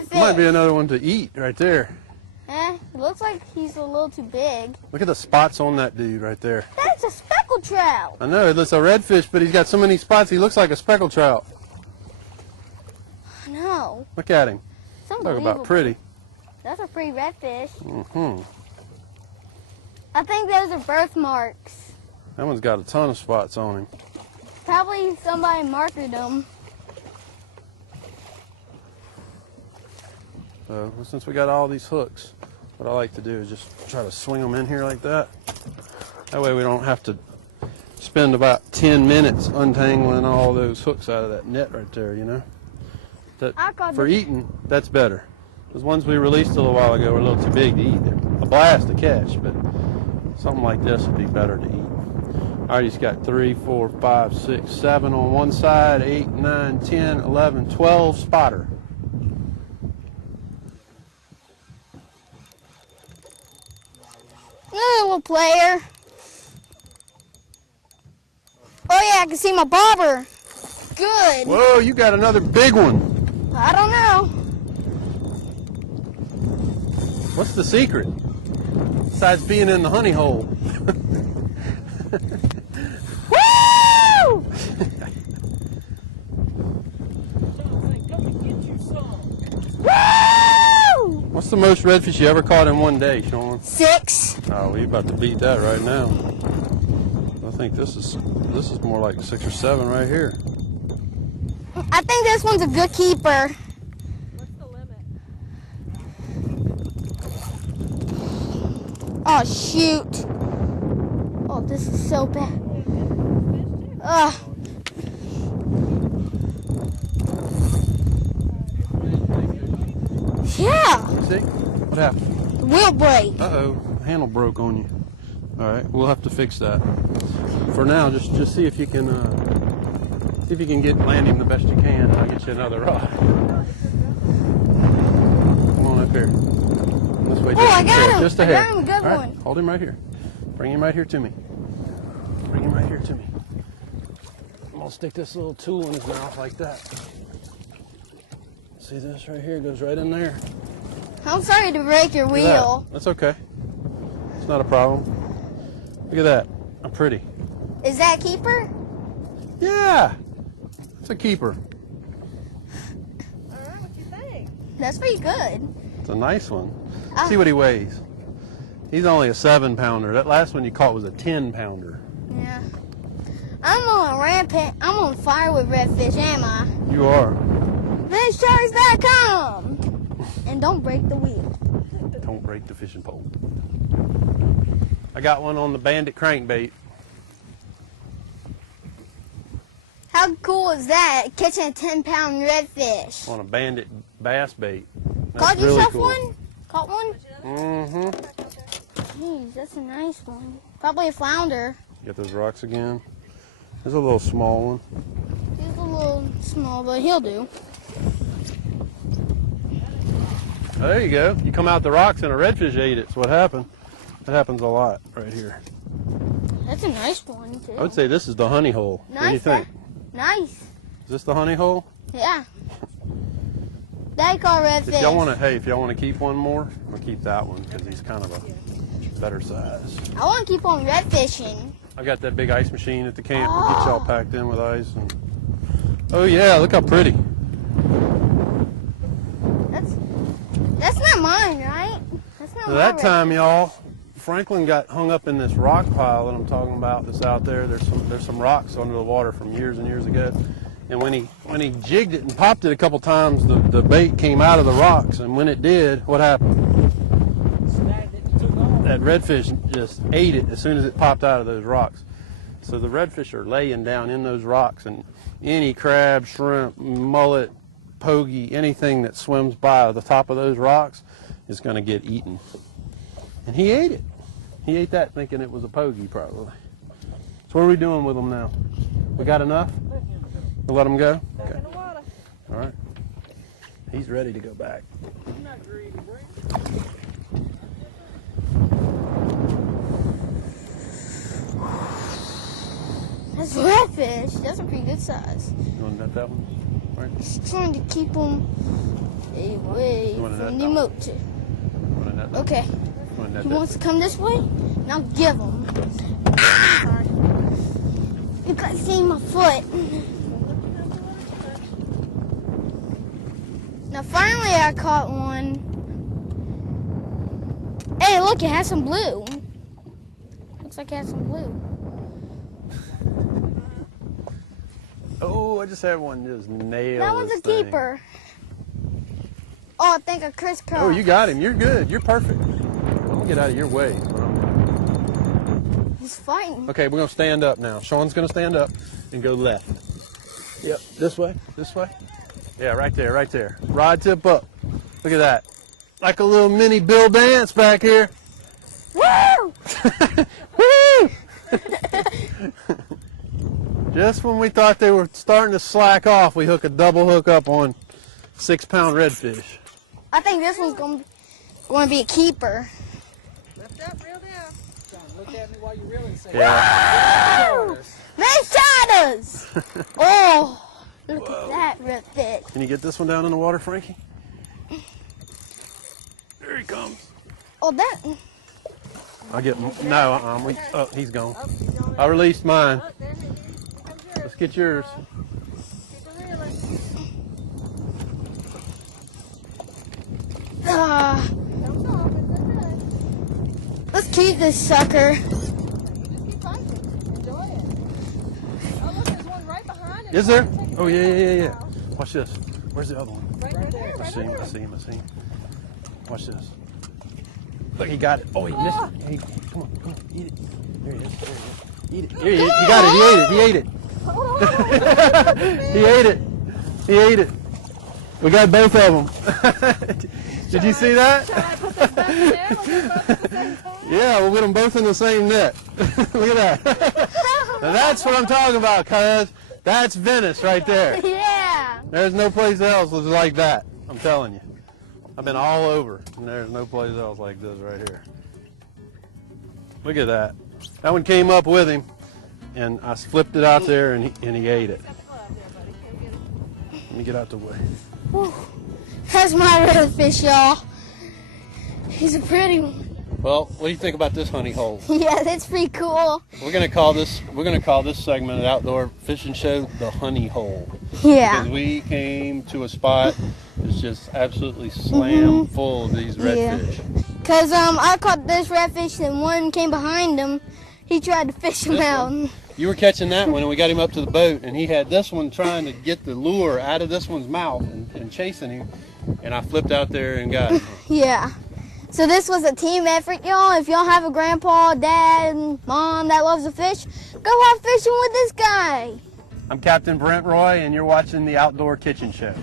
redfish. Might be another one to eat right there. It looks like he's a little too big. Look at the spots on that dude right there. That's a speckled trout. I know, it's a redfish, but he's got so many spots, he looks like a speckled trout. No. Look at him. It's Talk about pretty. That's a pretty redfish. Mm-hmm. I think those are birthmarks. That one's got a ton of spots on him. Probably somebody marked them. So, since we got all these hooks, what I like to do is just try to swing them in here like that. That way we don't have to spend about 10 minutes untangling all those hooks out of that net right there, you know. For eating, that's better. Those ones we released a little while ago were a little too big to eat. They're a blast to catch, but something like this would be better to eat. All right, he's got 3, 4, 5, 6, 7 on one side, 8, 9, 10, 11, 12 spotter. Little player. Oh yeah, I can see my bobber. Good. Whoa, you got another big one. I don't know. What's the secret? Besides being in the honey hole. Woo! Woo! What's the most redfish you ever caught in one day, Sean? 6. Oh, we about to beat that right now. I think this is more like 6 or 7 right here. I think this one's a good keeper. What's the limit? Oh shoot. Oh, this is so bad. Ugh. Yeah. See? What happened? The wheel break. Uh-oh, the handle broke on you. All right, we'll have to fix that. For now, just see if you can get landing the best you can, and I'll get you another rod. Come on up here. This way, Oh, I got him. just a I hair. got him a good All right, one. hold him right here. Bring him right here to me. Bring him right here to me. I'm gonna stick this little tool in his mouth like that. See this right here? Goes right in there. I'm sorry to break your Look at that. wheel. That's okay. It's not a problem. Look at that. I'm pretty. Is that a keeper? Yeah. It's a keeper. All right, what you think? That's pretty good. It's a nice one. See what he weighs. He's only a 7-pounder. That last one you caught was a 10-pounder. Yeah. I'm on rampant. I'm on fire with redfish, am I? You are. FishSharks.com. And don't break the wheel. Don't break the fishing pole. I got one on the Bandit crankbait. How cool is that? Catching a 10-pound redfish. On a Bandit bass bait. That's Caught really yourself cool. one? Caught one? Mm-hmm. Jeez, that's a nice one. Probably a flounder. Get those rocks again. There's a little small one. He's a little small, but he'll do. There you go. You come out the rocks and a redfish ate it. That's what happened. That happens a lot right here. That's a nice one, too. I would say this is the honey hole. Nice. What do you think? Nice. Is this the honey hole? Yeah. They call redfish. If y'all want to, hey, if y'all want to keep one more, I'm gonna keep that one because he's kind of a better size. I want to keep on redfishing. I got that big ice machine at the camp. We'll get y'all packed in with ice. And... Oh yeah, look how pretty. That's not mine, right? That's not So my that redfish. time, y'all, Franklin got hung up in this rock pile that I'm talking about that's out there. There's some rocks under the water from years and years ago. And when he jigged it and popped it a couple times, the bait came out of the rocks. And when it did, what happened? That redfish just ate it as soon as it popped out of those rocks. So the redfish are laying down in those rocks, and any crab, shrimp, mullet, pogie, anything that swims by the top of those rocks is going to get eaten. And he ate it. He ate that thinking it was a pogie, probably. So what are we doing with them now? We got enough? We'll let him go? Okay. All right. He's ready to go back. I'm not greedy, bro. That's redfish. That's a pretty good size. You want to net that one? All right. Just trying to keep them Stay away One in from that the dog. motor. One in that dog. Okay. One in that He dog. wants to come this way? Now give him. Ah! You guys see my foot. Now finally I caught one. Hey, look, it has some blue. Looks like it has some blue. Oh, I just had one just nail That one's this a thing. keeper. Oh, I think I crisscrossed. Oh, you got him. You're good. You're perfect. I'm gonna get out of your way. He's fighting. Okay, we're gonna stand up now. Sean's gonna stand up and go left. Yep, this way, this way. Yeah, right there, right there. Rod tip up. Look at that. Like a little mini Bill dance back here. Woo! Woo! Just when we thought they were starting to slack off, we hook a double hook up on 6-pound redfish. I think this one's going to be a keeper. Lift up, reel down. John, look at me while you reel and say, Yeah. Nice shadows! Oh, look at that redfish. Can you get this one down in the water, Frankie? There he comes. Oh, that. I'll get no. Oh, he's gone. oh, he's going I released mine. up. There he is. Here comes yours. Let's get yours. Keep it reeling. Don't stop. It's okay. Let's keep this sucker. Just keep fighting. Enjoy it. Oh, look, there's one right behind him. Is there? Take it Oh, yeah, down. yeah, yeah, yeah. Watch this. Where's the other one? Right there. I Right see him, there. I see him, I see him. Watch this. Look, he got it. Oh, he missed it. Hey, come on, eat it. There he is, there he is. Eat it. Here he is. He got it, he ate it. He ate it. He ate it. We got both of them. Did you see that? Shall I put them both in there? Like they're both at the same time? Yeah, we'll get them both in the same net. Look at that. Now that's what I'm talking about, cuz. That's Venice right there. Yeah. There's no place else that's like that. I'm telling you. I've been all over, and there's no place else like this right here. Look at that. That one came up with him, and I flipped it out there, and he ate it. Got the glove there, buddy. Can't get it. Let me get out the way. Whew. That's my redfish, y'all. He's a pretty one. Well, what do you think about this honey hole? Yeah, that's pretty cool. We're gonna call this segment of Outdoor Fishing Show the honey hole. Yeah. Because we came to a spot that's just absolutely slam full of these redfish. Because I caught this redfish and one came behind him. He tried to fish him This out. one? You were catching that one, and we got him up to the boat, and he had this one trying to get the lure out of this one's mouth and chasing him, and I flipped out there and got him. Yeah. So this was a team effort, y'all. If y'all have a grandpa, dad, and mom that loves to fish, go out fishing with this guy. I'm Captain Brent Roy, and you're watching the Outdoor Kitchen Show.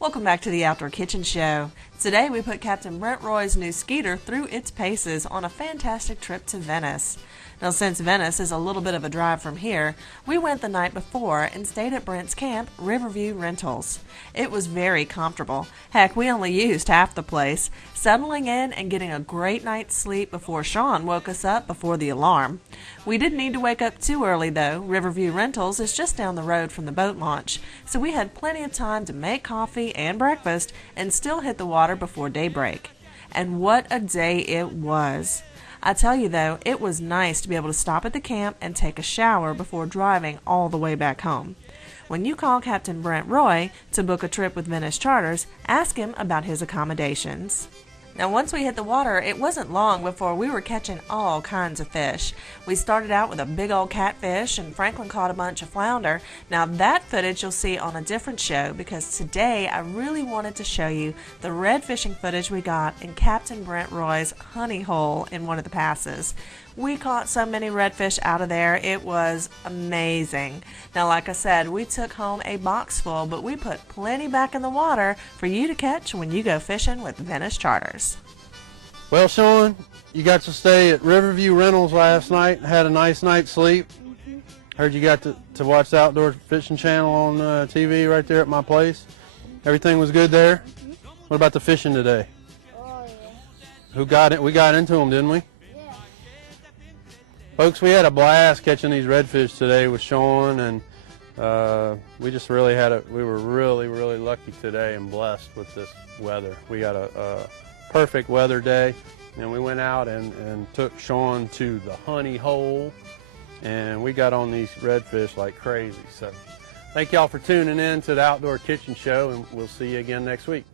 Welcome back to the Outdoor Kitchen Show. Today we put Captain Brent Roy's new Skeeter through its paces on a fantastic trip to Venice. Now, since Venice is a little bit of a drive from here, we went the night before and stayed at Brent's camp, Riverview Rentals. It was very comfortable. Heck, we only used half the place, settling in and getting a great night's sleep before Sean woke us up before the alarm. We didn't need to wake up too early, though. Riverview Rentals is just down the road from the boat launch, so we had plenty of time to make coffee and breakfast and still hit the water before daybreak. And what a day it was! I tell you though, it was nice to be able to stop at the camp and take a shower before driving all the way back home. When you call Captain Brent Roy to book a trip with Venice Charters, ask him about his accommodations. Now, once we hit the water, it wasn't long before we were catching all kinds of fish. We started out with a big old catfish, and Franklin caught a bunch of flounder. Now, that footage you'll see on a different show, because today I really wanted to show you the red fishing footage we got in Captain Brent Roy's honey hole in one of the passes. We caught so many redfish out of there, it was amazing. Now, like I said, we took home a box full, but we put plenty back in the water for you to catch when you go fishing with Venice Charters. Well, Sean, you got to stay at Riverview Rentals last night and had a nice night's sleep. Heard you got to watch the Outdoor Fishing Channel on TV right there at my place. Everything was good there? What about the fishing today? Oh, yeah. Who got it? We got into them, didn't we? Folks, we had a blast catching these redfish today with Sean, and we just really we were really lucky today and blessed with this weather. We got a perfect weather day, and we went out and took Sean to the honey hole, and we got on these redfish like crazy. So thank y'all for tuning in to the Outdoor Kitchen Show, and we'll see you again next week.